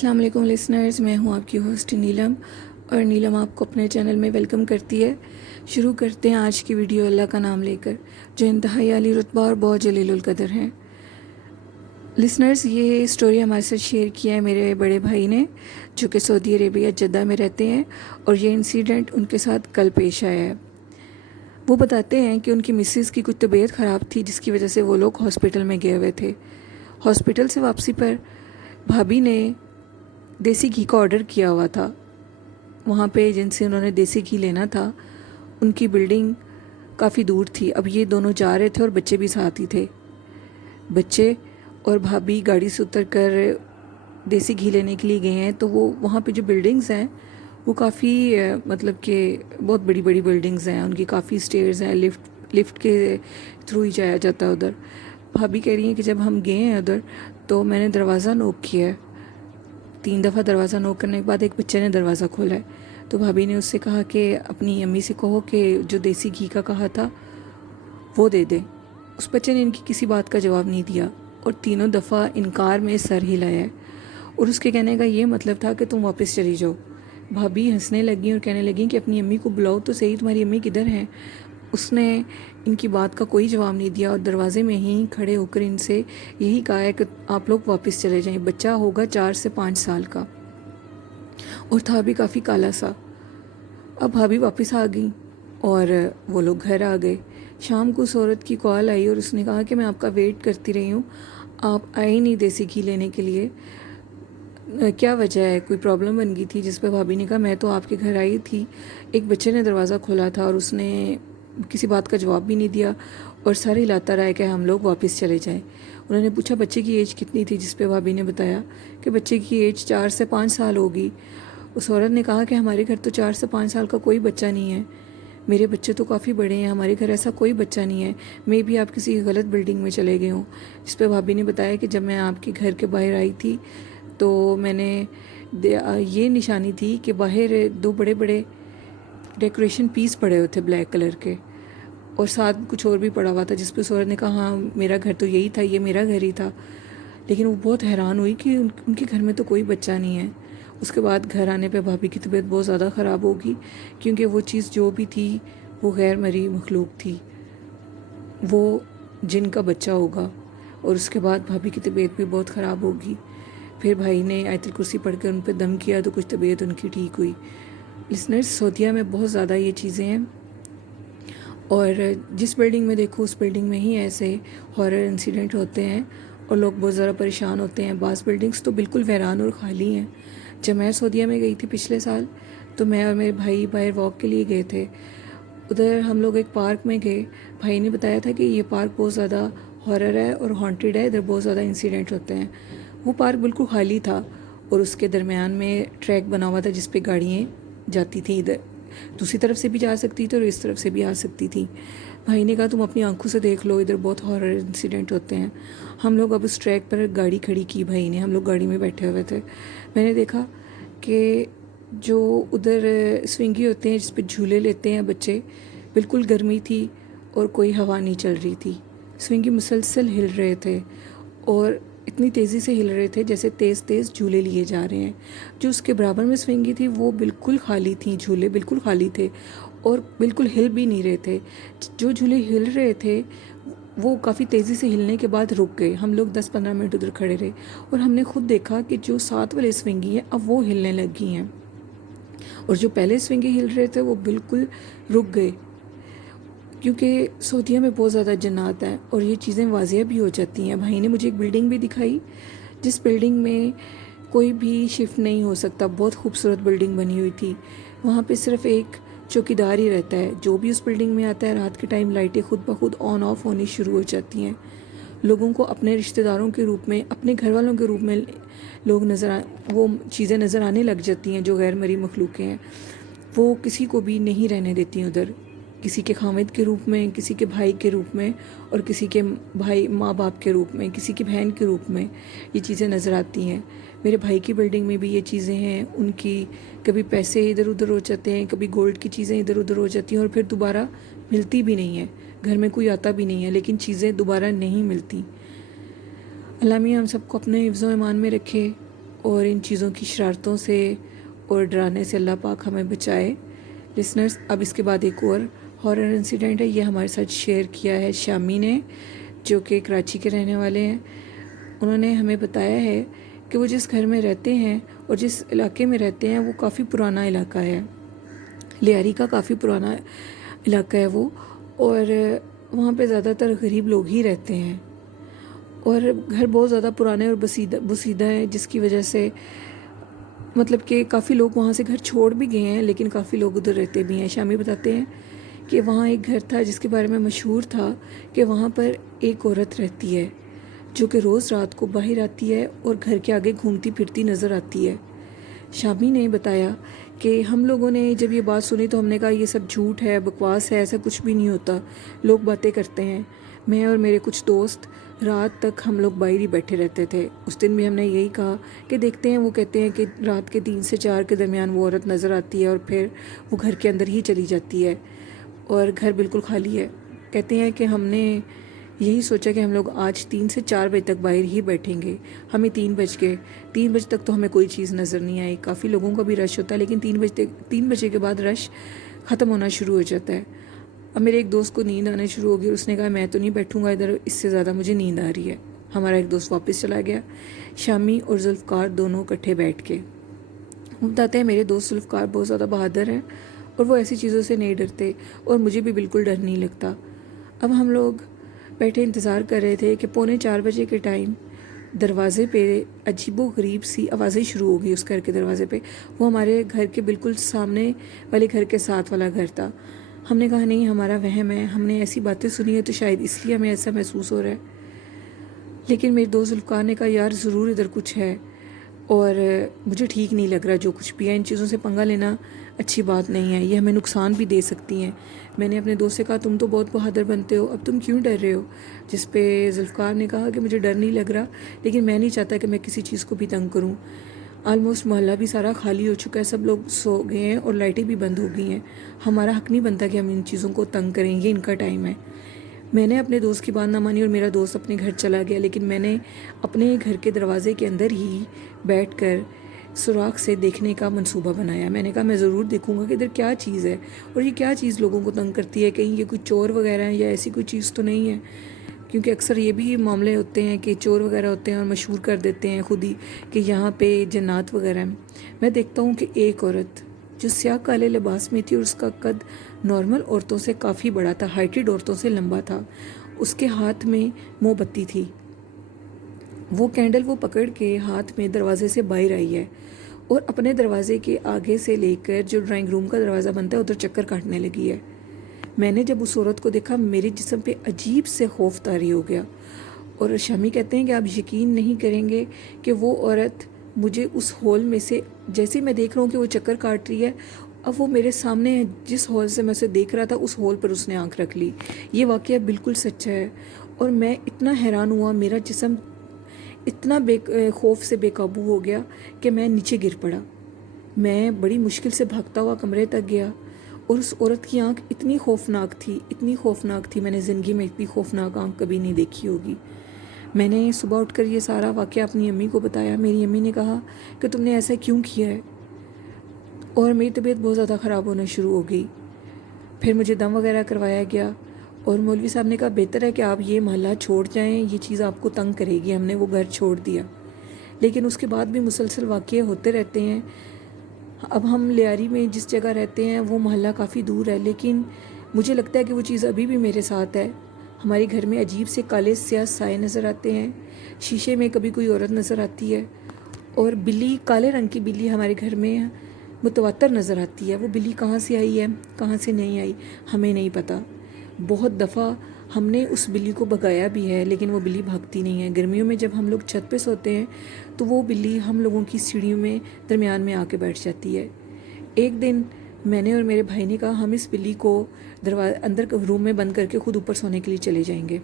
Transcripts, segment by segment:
السلام علیکم لسنرز، میں ہوں آپ کی ہوسٹ نیلم، اور نیلم آپ کو اپنے چینل میں ویلکم کرتی ہے۔ شروع کرتے ہیں آج کی ویڈیو اللہ کا نام لے کر، جو انتہائی عالی رتبہ اور بہت جلیل القدر ہیں۔ لسنرز، یہ سٹوری ہمارے ساتھ شیئر کیا ہے میرے بڑے بھائی نے، جو کہ سعودی عربیہ جدہ میں رہتے ہیں، اور یہ انسیڈنٹ ان کے ساتھ کل پیش آیا ہے۔ وہ بتاتے ہیں کہ ان کی مسز کی کچھ طبیعت خراب تھی، جس کی وجہ سے وہ لوگ ہاسپٹل میں گئے ہوئے تھے۔ ہاسپٹل سے واپسی پر بھابھی نے دیسی گھی کا آرڈر کیا ہوا تھا۔ وہاں پہ جن سے انہوں نے دیسی گھی لینا تھا، ان کی بلڈنگ کافی دور تھی۔ اب یہ دونوں جا رہے تھے اور بچے بھی ساتھ ہی تھے۔ بچے اور بھابھی گاڑی سے اتر کر دیسی گھی لینے کے لیے گئے ہیں، تو وہ وہاں پہ جو بلڈنگز ہیں وہ کافی مطلب کہ بہت بڑی بڑی بلڈنگز ہیں، ان کی کافی سٹیئرز ہیں، لفٹ کے تھرو ہی جایا جاتا ہے ادھر۔ بھابھی کہہ رہی ہیں کہ جب ہم گئے ہیں ادھر تو میں نے دروازہ نوک کیا ہے، 3 دفعہ دروازہ نوک کرنے کے بعد ایک بچے نے دروازہ کھولا ہے۔ تو بھابھی نے اس سے کہا کہ اپنی امی سے کہو کہ جو دیسی گھی کا کہا تھا وہ دے دے۔ اس بچے نے ان کی کسی بات کا جواب نہیں دیا اور 3 دفعہ انکار میں سر ہلایا ہے، اور اس کے کہنے کا یہ مطلب تھا کہ تم واپس چلی جاؤ۔ بھابھی ہنسنے لگیں اور کہنے لگیں کہ اپنی امی کو بلاؤ تو صحیح، تمہاری امی کدھر ہیں؟ اس نے ان کی بات کا کوئی جواب نہیں دیا اور دروازے میں ہی کھڑے ہو کر ان سے یہی کہا ہے کہ آپ لوگ واپس چلے جائیں۔ بچہ ہوگا 4 سے 5 سال کا اور تھا بھی کافی کالا سا۔ اب بھابھی واپس آ گئیں اور وہ لوگ گھر آ گئے۔ شام کو اس عورت کی کال آئی اور اس نے کہا کہ میں آپ کا ویٹ کرتی رہی ہوں، آپ آئے نہیں دیسی گھی لینے کے لیے، کیا وجہ ہے؟ کوئی پرابلم بن گئی تھی؟ جس پہ بھابھی نے کہا میں تو آپ کے گھر آئی تھی، ایک بچے نے دروازہ کھولا تھا اور اس نے کسی بات کا جواب بھی نہیں دیا اور سر ہلاتا رہا کہ ہم لوگ واپس چلے جائیں۔ انہوں نے پوچھا بچے کی ایج کتنی تھی؟ جس پہ بھابھی نے بتایا کہ بچے کی ایج 4 سے 5 سال ہوگی۔ اس عورت نے کہا کہ ہمارے گھر تو 4 سے 5 سال کا کوئی بچہ نہیں ہے، میرے بچے تو کافی بڑے ہیں، ہمارے گھر ایسا کوئی بچہ نہیں ہے، میں بھی آپ کسی غلط بلڈنگ میں چلے گئے ہوں۔ جس پہ بھابھی نے بتایا کہ جب میں آپ کے گھر کے باہر آئی تھی تو میں نے یہ نشانی تھی کہ باہر 2 بڑے بڑے ڈیکوریشن پیس پڑے ہوئے تھے بلیک کلر کے، اور ساتھ کچھ اور بھی پڑا ہوا تھا۔ جس پہ اس عورت نے کہا ہاں میرا گھر تو یہی تھا، یہ میرا گھر ہی تھا۔ لیکن وہ بہت حیران ہوئی کہ ان کے گھر میں تو کوئی بچہ نہیں ہے۔ اس کے بعد گھر آنے پہ بھابھی کی طبیعت بہت زیادہ خراب ہوگی، کیونکہ وہ چیز جو بھی تھی وہ غیر مرئی مخلوق تھی، وہ جن کا بچہ ہوگا۔ اور اس کے بعد بھابھی کی طبیعت بھی بہت خراب ہوگی۔ پھر بھائی نے آیت الکرسی پڑھ کر ان پہ دم کیا تو کچھ طبیعت ان کی ٹھیک ہوئی۔ لسنرز، سعودیہ میں بہت زیادہ یہ چیزیں ہیں، اور جس بلڈنگ میں دیکھو اس بلڈنگ میں ہی ایسے ہارر انسیڈنٹ ہوتے ہیں اور لوگ بہت زیادہ پریشان ہوتے ہیں۔ بعض بلڈنگز تو بالکل ویران اور خالی ہیں۔ جب میں سعودیہ میں گئی تھی پچھلے سال تو میں اور میرے بھائی باہر واک کے لیے گئے تھے۔ ادھر ہم لوگ ایک پارک میں گئے، بھائی نے بتایا تھا کہ یہ پارک بہت زیادہ ہارر ہے اور ہانٹیڈ ہے، ادھر بہت زیادہ انسیڈنٹ ہوتے ہیں۔ وہ پارک بالکل خالی تھا اور اس کے درمیان میں ٹریک بنا ہوا تھا جس پہ گاڑیاں جاتی تھیں، ادھر دوسری طرف سے بھی جا سکتی تھی اور اس طرف سے بھی آ سکتی تھی۔ بھائی نے کہا تم اپنی آنکھوں سے دیکھ لو، ادھر بہت ہارر انسیڈنٹ ہوتے ہیں۔ ہم لوگ اب اس ٹریک پر گاڑی کھڑی کی، بھائی نے، ہم لوگ گاڑی میں بیٹھے ہوئے تھے۔ میں نے دیکھا کہ جو ادھر سوئنگی ہوتے ہیں جس پہ جھولے لیتے ہیں بچے، بالکل گرمی تھی اور کوئی ہوا نہیں چل رہی تھی۔ سوئنگی مسلسل ہل رہے تھے اور اتنی تیزی سے ہل رہے تھے جیسے تیز تیز جھولے لیے جا رہے ہیں۔ جو اس کے برابر میں سوئنگی تھی وہ بالکل خالی تھیں، جھولے بالکل خالی تھے اور بالکل ہل بھی نہیں رہے تھے۔ جو جھولے ہل رہے تھے وہ کافی تیزی سے ہلنے کے بعد رک گئے۔ ہم لوگ 10-15 منٹ ادھر کھڑے رہے اور ہم نے خود دیکھا کہ جو ساتھ والے سوئنگی ہیں اب وہ ہلنے لگی ہیں، اور جو پہلے سوئنگی ہل رہے تھے وہ بالکل رک گئے، کیونکہ سعودیہ میں بہت زیادہ جنات ہیں اور یہ چیزیں واضح بھی ہو جاتی ہیں۔ بھائی نے مجھے ایک بلڈنگ بھی دکھائی جس بلڈنگ میں کوئی بھی شفٹ نہیں ہو سکتا، بہت خوبصورت بلڈنگ بنی ہوئی تھی۔ وہاں پہ صرف ایک چوکیدار ہی رہتا ہے، جو بھی اس بلڈنگ میں آتا ہے رات کے ٹائم لائٹیں خود بخود آن آف ہونی شروع ہو جاتی ہیں۔ لوگوں کو اپنے رشتہ داروں کے روپ میں، اپنے گھر والوں کے روپ میں لوگ وہ چیزیں نظر آنے لگ جاتی ہیں جو غیر مرئی مخلوقیں ہیں۔ وہ کسی کو بھی نہیں رہنے دیتی ادھر، کسی کے خامد کے روپ میں، کسی کے بھائی کے روپ میں، اور کسی کے بھائی ماں باپ کے روپ میں، کسی کی بہن کے روپ میں یہ چیزیں نظر آتی ہیں۔ میرے بھائی کی بلڈنگ میں بھی یہ چیزیں ہیں، ان کی کبھی پیسے ادھر ادھر ہو جاتے ہیں، کبھی گولڈ کی چیزیں ادھر ادھر ہو جاتی ہیں اور پھر دوبارہ ملتی بھی نہیں ہیں۔ گھر میں کوئی آتا بھی نہیں ہے لیکن چیزیں دوبارہ نہیں ملتی۔ اللہ میاں ہم سب کو اپنے حفظ و ایمان میں رکھے اور ان چیزوں کی شرارتوں سے اور ڈرانے سے اللہ پاک ہمیں بچائے۔ لسنرز، اب اس کے بعد ایک اور ہارر انسیڈنٹ ہے، یہ ہمارے ساتھ شیئر کیا ہے شامی نے، جو کہ کراچی کے رہنے والے ہیں۔ انہوں نے ہمیں بتایا ہے کہ وہ جس گھر میں رہتے ہیں اور جس علاقے میں رہتے ہیں وہ کافی پرانا علاقہ ہے، لیاری کا کافی پرانا علاقہ ہے وہ، اور وہاں پہ زیادہ تر غریب لوگ ہی رہتے ہیں، اور گھر بہت زیادہ پرانے اور بسیدہ ہیں، جس کی وجہ سے مطلب کہ کافی لوگ وہاں سے گھر چھوڑ بھی گئے ہیں، لیکن کافی لوگ ادھر رہتے بھی ہیں۔ شامی بتاتے ہیں کہ وہاں ایک گھر تھا جس کے بارے میں مشہور تھا کہ وہاں پر ایک عورت رہتی ہے جو کہ روز رات کو باہر آتی ہے اور گھر کے آگے گھومتی پھرتی نظر آتی ہے۔ شامی نے بتایا کہ ہم لوگوں نے جب یہ بات سنی تو ہم نے کہا یہ سب جھوٹ ہے، بکواس ہے، ایسا کچھ بھی نہیں ہوتا، لوگ باتیں کرتے ہیں۔ میں اور میرے کچھ دوست رات تک ہم لوگ باہر ہی بیٹھے رہتے تھے۔ اس دن بھی ہم نے یہی کہا کہ دیکھتے ہیں، وہ کہتے ہیں کہ رات کے 3 سے 4 کے درمیان وہ عورت نظر آتی ہے اور پھر وہ گھر کے اندر ہی چلی جاتی ہے اور گھر بالکل خالی ہے۔ کہتے ہیں کہ ہم نے یہی سوچا کہ ہم لوگ آج 3 سے 4 بجے تک باہر ہی بیٹھیں گے۔ ہمیں 3 بج گئے، 3 بجے تک تو ہمیں کوئی چیز نظر نہیں آئی، کافی لوگوں کا بھی رش ہوتا ہے، لیکن 3 بجے کے بعد رش ختم ہونا شروع ہو جاتا ہے۔ اب میرے ایک دوست کو نیند آنا شروع ہو گئی، اس نے کہا میں تو نہیں بیٹھوں گا ادھر، اس سے زیادہ مجھے نیند آ رہی ہے۔ ہمارا ایک دوست واپس چلا گیا، شامی اور ذوالفقار دونوں اکٹھے بیٹھ کے۔ وہ بتاتے ہیں میرے دوست ذوالفقار بہت زیادہ بہادر ہیں اور وہ ایسی چیزوں سے نہیں ڈرتے، اور مجھے بھی بالکل ڈر نہیں لگتا۔ اب ہم لوگ بیٹھے انتظار کر رہے تھے کہ 3:45 بجے کے ٹائم دروازے پہ عجیب و غریب سی آوازیں شروع ہو گئی اس گھر کے دروازے پہ۔ وہ ہمارے گھر کے بالکل سامنے والے گھر کے ساتھ والا گھر تھا۔ ہم نے کہا نہیں، ہمارا وہم ہے، ہم نے ایسی باتیں سنی ہے تو شاید اس لیے ہمیں ایسا محسوس ہو رہا ہے۔ لیکن میرے دوست ذوالفقار نے کہا یار ضرور ادھر کچھ ہے، اور مجھے ٹھیک نہیں لگ رہا جو کچھ بھی ہے، ان چیزوں سے پنگا لینا اچھی بات نہیں ہے، یہ ہمیں نقصان بھی دے سکتی ہیں۔ میں نے اپنے دوست سے کہا تم تو بہت بہادر بنتے ہو، اب تم کیوں ڈر رہے ہو؟ جس پہ ذوالفقار نے کہا کہ مجھے ڈر نہیں لگ رہا، لیکن میں نہیں چاہتا کہ میں کسی چیز کو بھی تنگ کروں۔ آلموسٹ محلہ بھی سارا خالی ہو چکا ہے، سب لوگ سو گئے ہیں اور لائٹیں بھی بند ہو گئی ہیں، ہمارا حق نہیں بنتا کہ ہم ان چیزوں کو تنگ کریں، یہ ان کا ٹائم ہے۔ میں نے اپنے دوست کی بات نہ مانی اور میرا دوست اپنے گھر چلا گیا، لیکن میں نے اپنے گھر کے دروازے کے اندر ہی بیٹھ کر سوراخ سے دیکھنے کا منصوبہ بنایا۔ میں نے کہا میں ضرور دیکھوں گا کہ ادھر کیا چیز ہے اور یہ کیا چیز لوگوں کو تنگ کرتی ہے، کہیں یہ کوئی چور وغیرہ ہے یا ایسی کوئی چیز تو نہیں ہے، کیونکہ اکثر یہ بھی معاملے ہوتے ہیں کہ چور وغیرہ ہوتے ہیں اور مشہور کر دیتے ہیں خود ہی کہ یہاں پہ جنات وغیرہ ہیں۔ میں دیکھتا ہوں کہ ایک عورت جو سیاہ کالے لباس میں تھی اور اس کا قد نارمل عورتوں سے کافی بڑا تھا، ہائٹڈ عورتوں سے لمبا تھا، اس کے ہاتھ میں موم بتی تھی، وہ کینڈل وہ پکڑ کے ہاتھ میں دروازے سے باہر آئی ہے اور اپنے دروازے کے آگے سے لے کر جو ڈرائنگ روم کا دروازہ بنتا ہے ادھر چکر کاٹنے لگی ہے۔ میں نے جب اس عورت کو دیکھا میرے جسم پہ عجیب سے خوف طاری ہو گیا، اور شامی کہتے ہیں کہ آپ یقین نہیں کریں گے کہ وہ عورت مجھے اس ہول میں سے، جیسے میں دیکھ رہا ہوں کہ وہ چکر کاٹ رہی ہے، اب وہ میرے سامنے ہے، جس ہول سے میں اسے دیکھ رہا تھا اس ہول پر اس نے آنکھ رکھ لی۔ یہ واقعہ بالکل سچا ہے، اور میں اتنا حیران ہوا، میرا جسم اتنا خوف سے بے قابو ہو گیا کہ میں نیچے گر پڑا۔ میں بڑی مشکل سے بھاگتا ہوا کمرے تک گیا، اور اس عورت کی آنکھ اتنی خوفناک تھی، اتنی خوفناک تھی، میں نے زندگی میں اتنی خوفناک آنکھ کبھی نہیں دیکھی ہوگی۔ میں نے صبح اٹھ کر یہ سارا واقعہ اپنی امی کو بتایا، میری امی نے کہا کہ تم نے ایسا کیوں کیا ہے، اور میری طبیعت بہت زیادہ خراب ہونا شروع ہو گئی۔ پھر مجھے دم وغیرہ کروایا گیا، اور مولوی صاحب نے کہا بہتر ہے کہ آپ یہ محلہ چھوڑ جائیں، یہ چیز آپ کو تنگ کرے گی۔ ہم نے وہ گھر چھوڑ دیا، لیکن اس کے بعد بھی مسلسل واقعے ہوتے رہتے ہیں۔ اب ہم لیاری میں جس جگہ رہتے ہیں وہ محلہ کافی دور ہے، لیکن مجھے لگتا ہے کہ وہ چیز ابھی بھی میرے ساتھ ہے۔ ہمارے گھر میں عجیب سے کالے سیاہ سائے نظر آتے ہیں، شیشے میں کبھی کوئی عورت نظر آتی ہے، اور بلی، کالے رنگ کی بلی ہمارے گھر میں متواتر نظر آتی ہے۔ وہ بلی کہاں سے آئی ہے، کہاں سے نہیں آئی، ہمیں نہیں پتہ۔ بہت دفعہ ہم نے اس بلی کو بھگایا بھی ہے، لیکن وہ بلی بھاگتی نہیں ہے۔ گرمیوں میں جب ہم لوگ چھت پہ سوتے ہیں تو وہ بلی ہم لوگوں کی سیڑھیوں میں درمیان میں آ کے بیٹھ جاتی ہے۔ ایک دن میں نے اور میرے بھائی نے کہا ہم اس بلی کو اندر روم میں بند کر کے خود اوپر سونے کے لیے چلے جائیں گے۔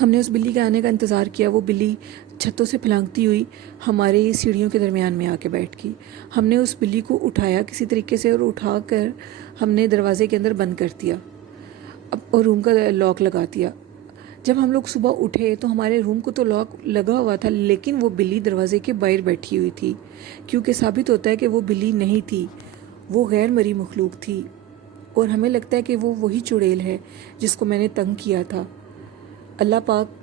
ہم نے اس بلی کے آنے کا انتظار کیا، وہ بلی چھتوں سے پھلانگتی ہوئی ہمارے سیڑھیوں کے درمیان میں آ کے بیٹھ گئی۔ ہم نے اس بلی کو اٹھایا کسی طریقے سے، اور اٹھا کر ہم نے دروازے کے اندر بند کر دیا اور روم کا لاک لگا دیا۔ جب ہم لوگ صبح اٹھے تو ہمارے روم کو تو لاک لگا ہوا تھا، لیکن وہ بلی دروازے کے باہر بیٹھی ہوئی تھی، کیونکہ ثابت ہوتا ہے کہ وہ بلی نہیں تھی، وہ غیر مری مخلوق تھی، اور ہمیں لگتا ہے کہ وہ وہی چڑیل ہے جس کو میں نے تنگ کیا تھا۔ اللہ پاک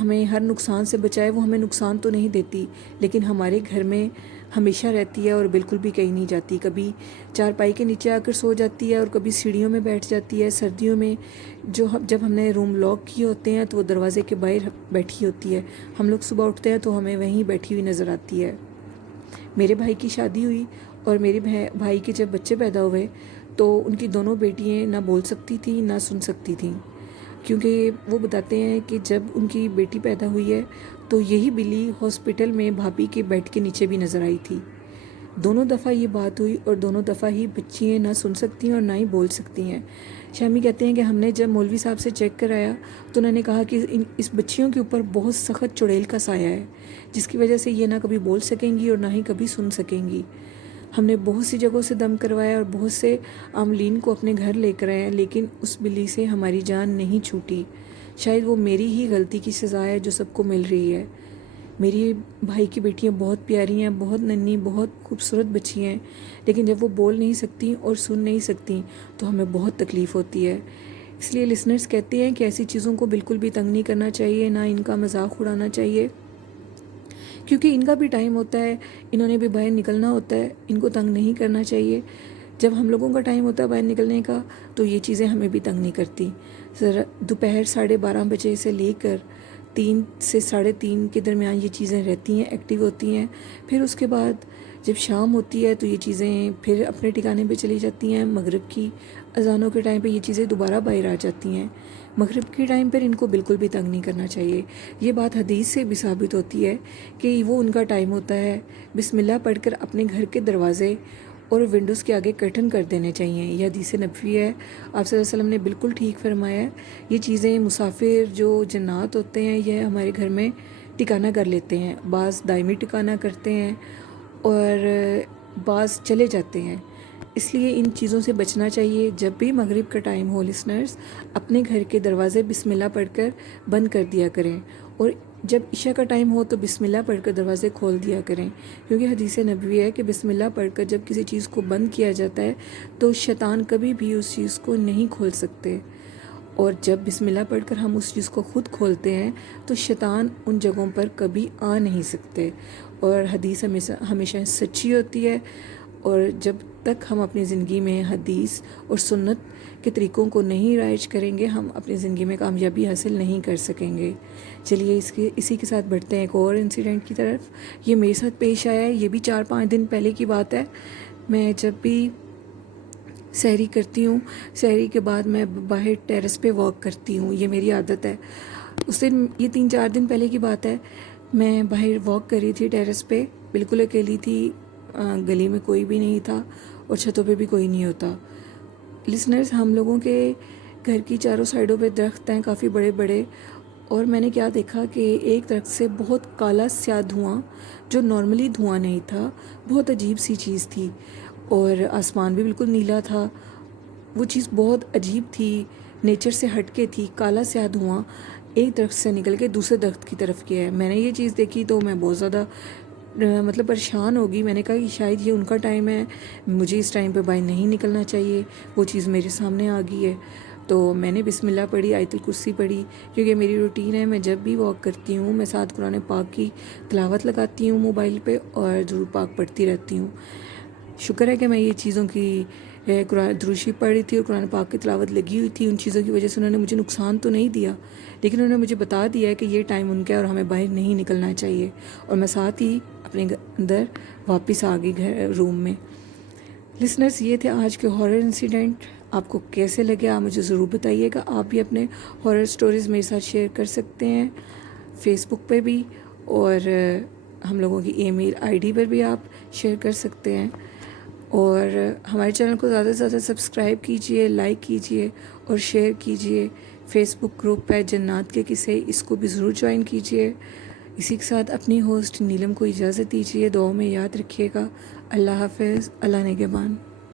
ہمیں ہر نقصان سے بچائے، وہ ہمیں نقصان تو نہیں دیتی، لیکن ہمارے گھر میں ہمیشہ رہتی ہے اور بالکل بھی کہیں نہیں جاتی۔ کبھی چارپائی کے نیچے آ کر سو جاتی ہے اور کبھی سیڑھیوں میں بیٹھ جاتی ہے۔ سردیوں میں جب ہم نے روم لاک کیے ہوتے ہیں تو وہ دروازے کے باہر بیٹھی ہوتی ہے، ہم لوگ صبح اٹھتے ہیں تو ہمیں وہیں بیٹھی ہوئی نظر آتی ہے۔ میرے بھائی کی شادی ہوئی اور میرے بھائی کے جب بچے پیدا ہوئے تو ان کی دونوں بیٹیاں نہ بول سکتی تھیں نہ سن سکتی تھیں، کیونکہ وہ بتاتے ہیں کہ جب ان کی بیٹی پیدا ہوئی ہے تو یہی بلی ہاسپٹل میں بھابھی کے بیڈ کے نیچے بھی نظر آئی تھی۔ دونوں دفعہ یہ بات ہوئی اور دونوں دفعہ ہی بچیاں نہ سن سکتی ہیں اور نہ ہی بول سکتی ہیں۔ شامی کہتے ہیں کہ ہم نے جب مولوی صاحب سے چیک کرایا تو انہوں نے کہا کہ اس بچیوں کے اوپر بہت سخت چڑیل کا سایہ ہے، جس کی وجہ سے یہ نہ کبھی بول سکیں گی اور نہ ہی کبھی سن سکیں گی۔ ہم نے بہت سی جگہوں سے دم کروایا اور بہت سے عاملین کو اپنے گھر لے کر آئے، لیکن اس بلی سے ہماری جان نہیں چھوٹی۔ شاید وہ میری ہی غلطی کی سزا ہے جو سب کو مل رہی ہے۔ میری بھائی کی بیٹیاں بہت پیاری ہیں، بہت ننھی، بہت خوبصورت بچی ہیں، لیکن جب وہ بول نہیں سکتی اور سن نہیں سکتی تو ہمیں بہت تکلیف ہوتی ہے۔ اس لیے لسنرز کہتے ہیں کہ ایسی چیزوں کو بالکل بھی تنگ نہیں کرنا چاہیے، نہ ان کا مذاق اڑانا چاہیے، کیونکہ ان کا بھی ٹائم ہوتا ہے، انہوں نے بھی باہر نکلنا ہوتا ہے، ان کو تنگ نہیں کرنا چاہیے۔ جب ہم لوگوں کا ٹائم ہوتا ہے باہر نکلنے کا تو یہ چیزیں ہمیں بھی تنگ نہیں کرتی۔ دوپہر 12:30 بجے سے لے کر 3 سے 3:30 کے درمیان یہ چیزیں رہتی ہیں، ایکٹیو ہوتی ہیں۔ پھر اس کے بعد جب شام ہوتی ہے تو یہ چیزیں پھر اپنے ٹھکانے پہ چلی جاتی ہیں۔ مغرب کی اذانوں کے ٹائم پہ یہ چیزیں دوبارہ باہر آ جاتی ہیں۔ مغرب کے ٹائم پر ان کو بالکل بھی تنگ نہیں کرنا چاہیے۔ یہ بات حدیث سے بھی ثابت ہوتی ہے کہ وہ ان کا ٹائم ہوتا ہے، بسم اللہ پڑھ کر اپنے گھر کے دروازے اور ونڈوز کے آگے کرٹن کر دینے چاہیے۔ یہ حدیث نبوی ہے، آپ صلی اللہ علیہ وسلم نے بالکل ٹھیک فرمایا ہے۔ یہ چیزیں مسافر جو جنات ہوتے ہیں یہ ہمارے گھر میں ٹکانہ کر لیتے ہیں، بعض دائمی ٹکانہ کرتے ہیں اور بعض چلے جاتے ہیں، اس لیے ان چیزوں سے بچنا چاہیے۔ جب بھی مغرب کا ٹائم ہو لسنرز، اپنے گھر کے دروازے بسم اللہ پڑھ کر بند کر دیا کریں، اور جب عشاء کا ٹائم ہو تو بسم اللہ پڑھ کر دروازے کھول دیا کریں، کیونکہ حدیث نبوی ہے کہ بسم اللہ پڑھ کر جب کسی چیز کو بند کیا جاتا ہے تو شیطان کبھی بھی اس چیز کو نہیں کھول سکتے، اور جب بسم اللہ پڑھ کر ہم اس چیز کو خود کھولتے ہیں تو شیطان ان جگہوں پر کبھی آ نہیں سکتے، اور حدیث ہمیشہ سچی ہوتی ہے۔ اور جب تک ہم اپنی زندگی میں حدیث اور سنت کے طریقوں کو نہیں رائج کریں گے، ہم اپنی زندگی میں کامیابی حاصل نہیں کر سکیں گے۔ چلیے اسی کے ساتھ بڑھتے ہیں ایک اور انسیڈنٹ کی طرف۔ یہ میرے ساتھ پیش آیا ہے، یہ بھی 4-5 دن پہلے کی بات ہے۔ میں جب بھی سحری کرتی ہوں، سحری کے بعد میں باہر ٹیرس پہ واک کرتی ہوں، یہ میری عادت ہے۔ اس دن یہ 3-4 دن پہلے کی بات ہے، میں باہر واک کر رہی تھی ٹیرس پہ، بالکل اکیلی تھی، گلی میں کوئی بھی نہیں تھا اور چھتوں پہ بھی کوئی نہیں ہوتا۔ لسنرز، ہم لوگوں کے گھر کی چاروں سائڈوں پہ درخت ہیں کافی بڑے بڑے، اور میں نے کیا دیکھا کہ ایک درخت سے بہت کالا سیاہ دھواں، جو نارملی دھواں نہیں تھا، بہت عجیب سی چیز تھی، اور آسمان بھی بالکل نیلا تھا۔ وہ چیز بہت عجیب تھی، نیچر سے ہٹ کے تھی، کالا سیاہ دھواں ایک درخت سے نکل کے دوسرے درخت کی طرف گیا ہے۔ میں نے یہ چیز دیکھی تو میں بہت زیادہ پریشان ہوگی۔ میں نے کہا کہ شاید یہ ان کا ٹائم ہے، مجھے اس ٹائم پہ باہر نہیں نکلنا چاہیے، وہ چیز میرے سامنے آ گئی ہے۔ تو میں نے بسم اللہ پڑھی، آیت الکرسی پڑھی، کیونکہ میری روٹین ہے، میں جب بھی واک کرتی ہوں میں ساتھ قرآن پاک کی تلاوت لگاتی ہوں موبائل پہ اور درود پاک پڑھتی رہتی ہوں۔ شکر ہے کہ میں یہ چیزوں کی درود شریف پڑھ رہی تھی اور قرآن پاک کی تلاوت لگی ہوئی تھی، ان چیزوں کی وجہ سے انہوں نے مجھے نقصان تو نہیں دیا، لیکن انہوں نے مجھے بتا دیا ہے کہ یہ ٹائم ان کا ہے اور ہمیں باہر نہیں نکلنا چاہیے، اور میں ساتھ ہی اپنے اندر واپس آ گئی روم میں۔ لسنرز، یہ تھے آج کے ہارر انسیڈنٹ۔ آپ کو کیسے لگے آپ مجھے ضرور بتائیے گا۔ آپ بھی اپنے ہارر سٹوریز میرے ساتھ شیئر کر سکتے ہیں فیس بک پہ بھی، اور ہم لوگوں کی ای میل آئی ڈی پر بھی آپ شیئر کر سکتے ہیں، اور ہمارے چینل کو زیادہ سے زیادہ سبسکرائب کیجئے، لائک کیجئے اور شیئر کیجئے۔ فیس بک گروپ ہے جنات کے قصے، اس کو بھی ضرور جوائن کیجئے۔ اسی کے ساتھ اپنی ہوسٹ نیلم کو اجازت دیجیے، دعاؤں میں یاد رکھیے گا۔ اللہ حافظ، اللہ نگہبان۔